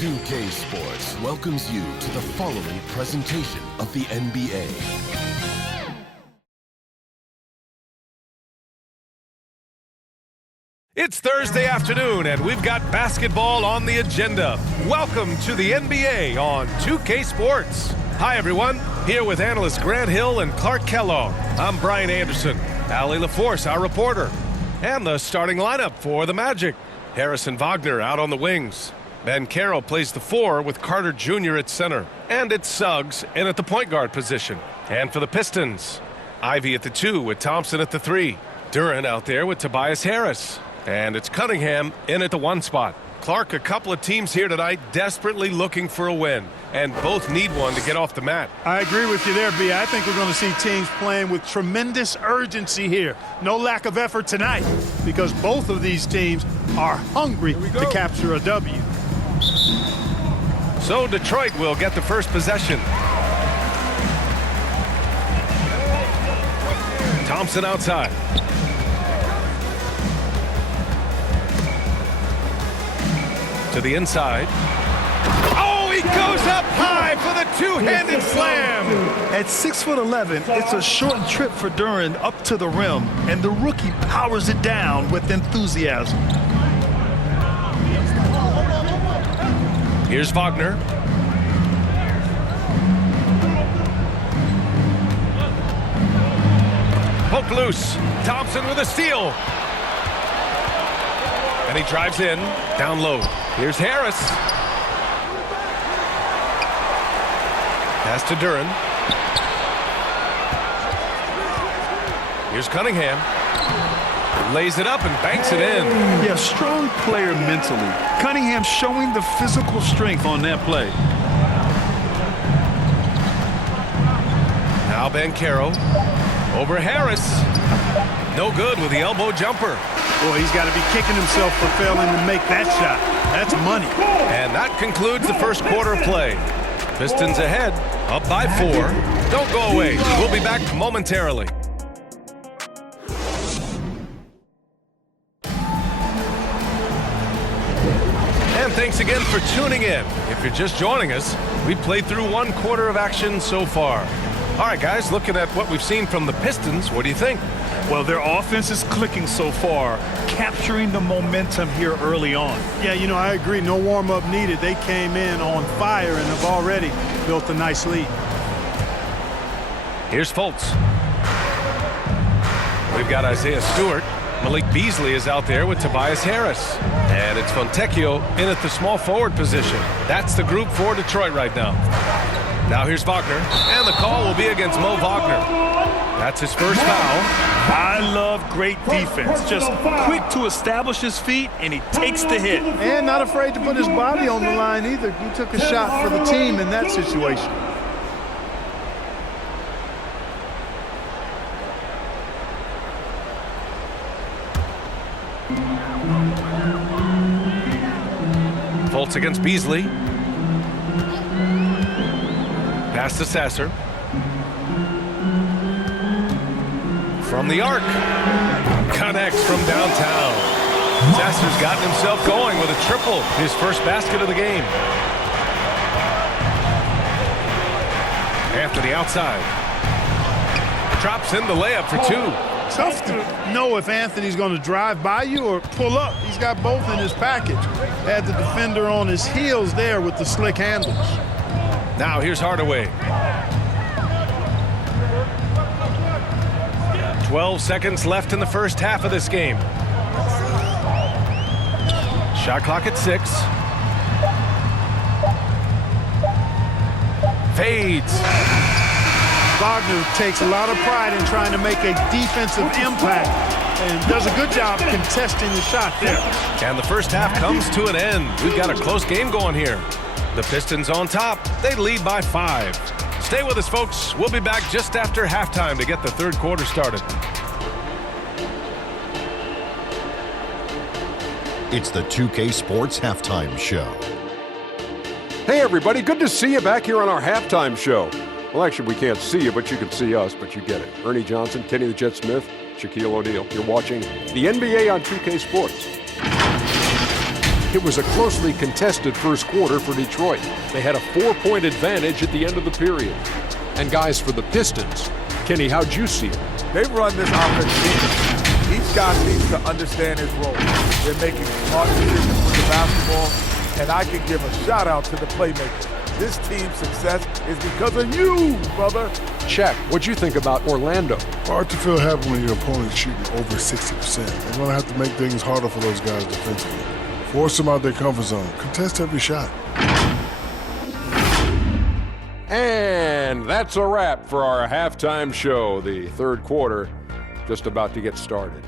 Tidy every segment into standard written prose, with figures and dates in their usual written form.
2K Sports welcomes you to the following presentation of the NBA. It's Thursday afternoon, and we've got basketball on the agenda. Welcome to the NBA on 2K Sports. Hi, everyone. Here with analysts Grant Hill and Clark Kellogg. I'm Brian Anderson. Allie LaForce, our reporter. And the starting lineup for the Magic. Harrison Wagner out on the wings. Ben Carroll plays the 4 with Carter Jr. at center. And it's Suggs in at the point guard position. And for the Pistons, Ivy at the 2 with Thompson at the 3. Duren out there with Tobias Harris. And it's Cunningham in at the 1 spot. Clark, a couple of teams here tonight desperately looking for a win, and both need one to get off the mat. I agree with you there, B. I think we're going to see teams playing with tremendous urgency here. No lack of effort tonight, because both of these teams are hungry to capture a W. So Detroit will get the first possession. Thompson outside. To the inside. Oh, he goes up high for the two-handed slam. At 6'11", it's a short trip for Duren up to the rim, and the rookie powers it down with enthusiasm. Here's Wagner. Hook loose. Thompson with a steal. And he drives in, down low. Here's Harris. Pass to Duren. Here's Cunningham. Lays it up and banks it in. Yeah, strong player mentally. Cunningham showing the physical strength on that play. Now Ben Carroll. Over Harris. No good with the elbow jumper. Boy, he's got to be kicking himself for failing to make that shot. That's money. And that concludes the first quarter of play. Pistons ahead, up by 4. Don't go away. We'll be back momentarily. And thanks again for tuning in. If you're just joining us, we played through 1 quarter of action so far. All right, guys, looking at what we've seen from the Pistons, what do you think? Well, their offense is clicking so far, capturing the momentum here early on. Yeah, you know, I agree. No warm-up needed. They came in on fire and have already built a nice lead. Here's Fultz. We've got Isaiah Stewart. Malik Beasley is out there with Tobias Harris. And it's Fontecchio in at the small forward position. That's the group for Detroit right now. Now here's Wagner, and the call will be against Mo Wagner. That's his first foul. I love great defense. Just quick to establish his feet, and he takes the hit. And not afraid to put his body on the line either. He took a shot for the team in that situation. Fultz against Beasley. Pass to Sasser. From the arc. Connects from downtown. Sasser's gotten himself going with a triple. His first basket of the game. After the outside. Drops in the layup for 2. Tough to know if Anthony's going to drive by you or pull up. He's got both in his package. Had the defender on his heels there with the slick handles. Now here's Hardaway. 12 seconds left in the first half of this game. Shot clock at 6. Fades. Wagner takes a lot of pride in trying to make a defensive impact and does a good job contesting the shot there. And the first half comes to an end. We've got a close game going here. The Pistons on top. They lead by 5. Stay with us, folks. We'll be back just after halftime to get the third quarter started. It's the 2K Sports Halftime Show. Hey, everybody. Good to see you back here on our halftime show. Well, actually, we can't see you, but you can see us, but you get it. Ernie Johnson, Kenny the Jet Smith, Shaquille O'Neal. You're watching the NBA on 2K Sports. It was a closely contested first quarter for Detroit. They had a 4-point advantage at the end of the period. And guys, for the Pistons, Kenny, how'd you see it? They've run this offense. Each guy needs to understand his role. They're making smart decisions with the basketball, and I can give a shout out to the playmakers. This team's success is because of you, brother. Shaq, what'd you think about Orlando? Hard to feel happy when your opponent's shooting over 60%. They're going to have to make things harder for those guys defensively. Force them out their comfort zone. Contest every shot. And that's a wrap for our halftime show. The third quarter just about to get started.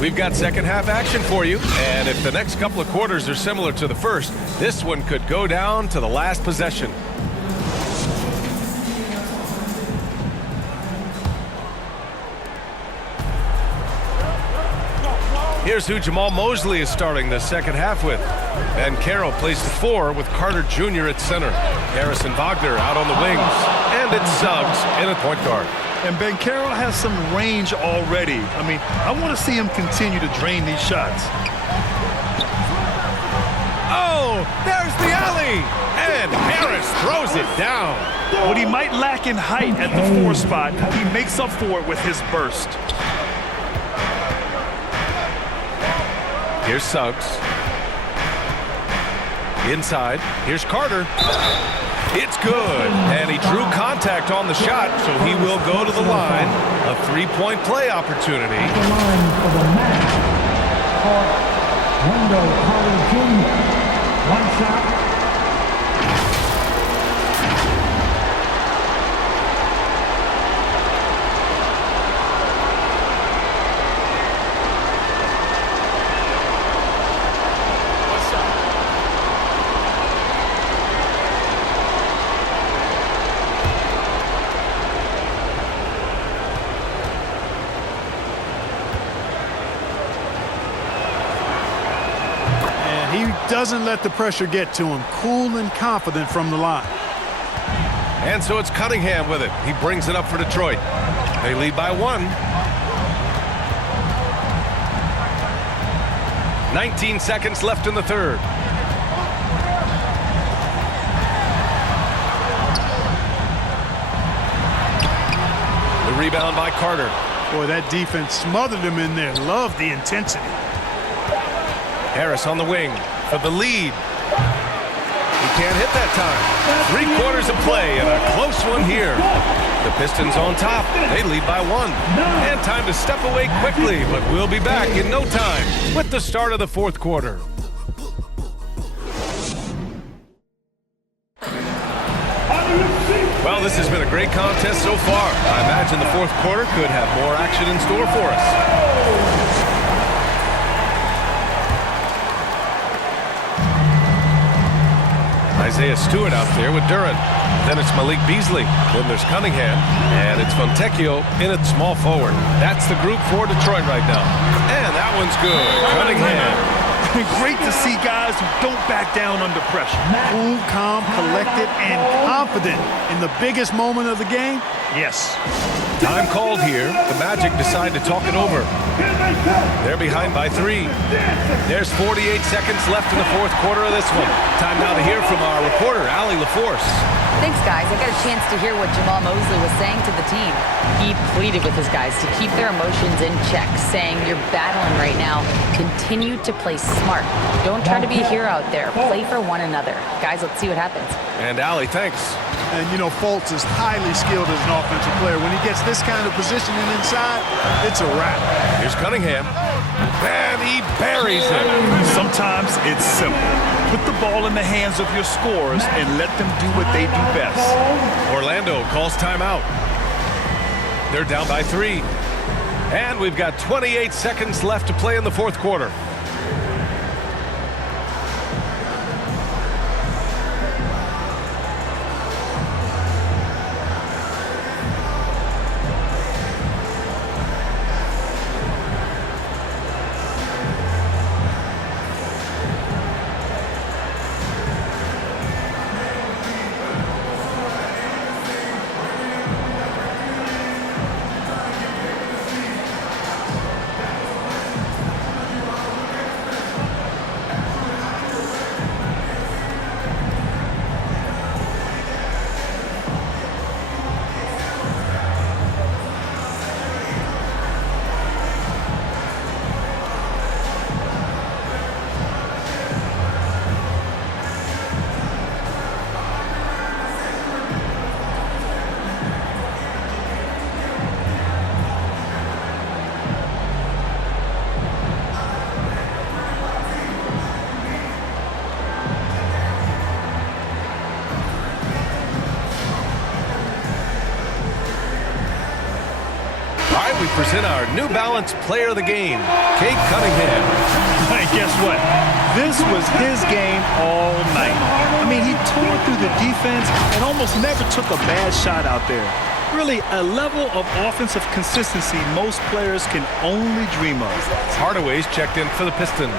We've got second half action for you, and if the next couple of quarters are similar to the first, this one could go down to the last possession. Here's who Jamal Mosley is starting the second half with. Ben Carroll plays the 4 with Carter Jr. at center. Harrison Wagner out on the wings, and it's Suggs in at point guard. And Ben Carroll has some range already. I mean, I want to see him continue to drain these shots. Oh, there's the alley! And Harris throws it down. What he might lack in height at the 4 spot, he makes up for it with his burst. Here's Suggs. Inside, here's Carter. It's good, and he drew contact on the shot, so he will go to the line. A 3-point play opportunity. The line for the match. Wendell Carter Jr. One shot. Doesn't let the pressure get to him. Cool and confident from the line. And so it's Cunningham with it. He brings it up for Detroit. They lead by 1. 19 seconds left in the third. The rebound by Carter. Boy, that defense smothered him in there. Love the intensity. Harris on the wing for the lead. He can't hit that time. 3 quarters of play and a close one here. The Pistons on top. They lead by 1. And time to step away quickly, but we'll be back in no time with the start of the fourth quarter. Well, this has been a great contest so far. I imagine the fourth quarter could have more action in store for us. Isaiah Stewart out there with Duran. Then it's Malik Beasley. Then there's Cunningham. And it's Fontecchio in at small forward. That's the group for Detroit right now. And that one's good. Cunningham. Great to see guys who don't back down under pressure. Cool, calm, collected, and confident in the biggest moment of the game. Yes. Time called here. The Magic decide to talk it over. They're behind by 3. There's 48 seconds left in the fourth quarter of this one. Time now to hear from our reporter, Allie LaForce. Thanks, guys. I got a chance to hear what Jamal Mosley was saying to the team. He pleaded with his guys to keep their emotions in check, saying, you're battling right now. Continue to play smart. Don't try to be a hero out there. Play for one another. Guys, let's see what happens. And Allie, thanks. And, you know, Fultz is highly skilled as an offensive player. When he gets this kind of positioning inside, it's a wrap. Here's Cunningham. And he buries it. Sometimes it's simple. Put the ball in the hands of your scorers and let them do what they do best. Orlando calls timeout. They're down by 3. And we've got 28 seconds left to play in the fourth quarter. we present our New Balance Player of the Game, Cade Cunningham. Hey, guess what? This was his game all night. I mean, he tore through the defense and almost never took a bad shot out there. Really, a level of offensive consistency most players can only dream of. Hardaway's checked in for the Pistons.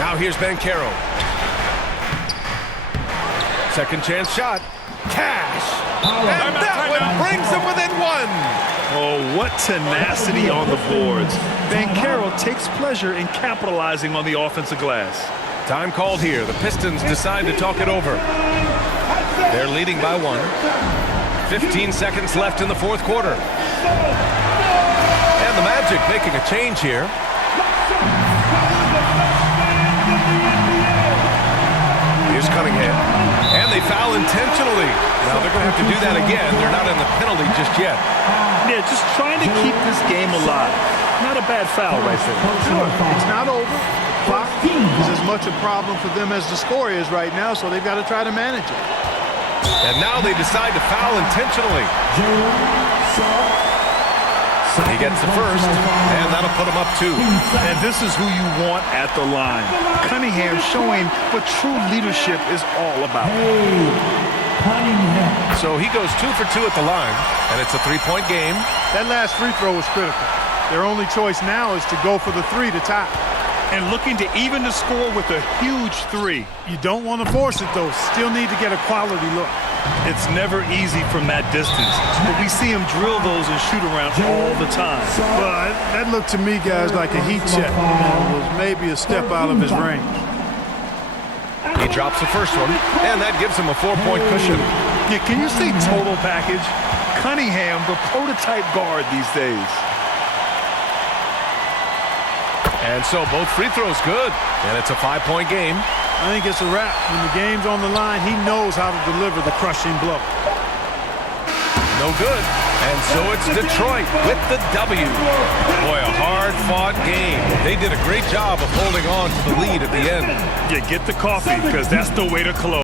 Now here's Banchero. Second chance shot. Cash. And that one brings him within one. Oh, what tenacity on the boards. Banchero takes pleasure in capitalizing on the offensive glass. Time called here. The Pistons decide to talk it over. They're leading by 1. 15 seconds left in the fourth quarter. And the Magic making a change here. Here's Cunningham. And they foul intentionally. Now they're going to have to do that again. They're not in the penalty just yet. Yeah, just trying to keep this game alive. Not a bad foul right there. Sure, it's not over. Clock is as much a problem for them as the score is right now, so they've got to try to manage it. And now they decide to foul intentionally. He gets the first, and that'll put him up 2. And this is who you want at the line. Cunningham showing what true leadership is all about. So he goes 2 for 2 at the line, and it's a 3-point game. That last free throw was critical. Their only choice now is to go for the 3 to tie. And looking to even the score with a huge 3. You don't want to force it, though. Still need to get a quality look. It's never easy from that distance, but we see him drill those and shoot around all the time. Well, that looked to me, guys, like a heat check. It was maybe a step out of his range. He drops the first one, and that gives him a 4-point cushion. Yeah, can you say total package? Cunningham, the prototype guard these days. And so both free throws good, and it's a 5-point game. I think it's a wrap. When the game's on the line, he knows how to deliver the crushing blow. No good. And so it's Detroit with the W. Boy, a hard-fought game. They did a great job of holding on to the lead at the end. Yeah, get the coffee, because that's the way to close.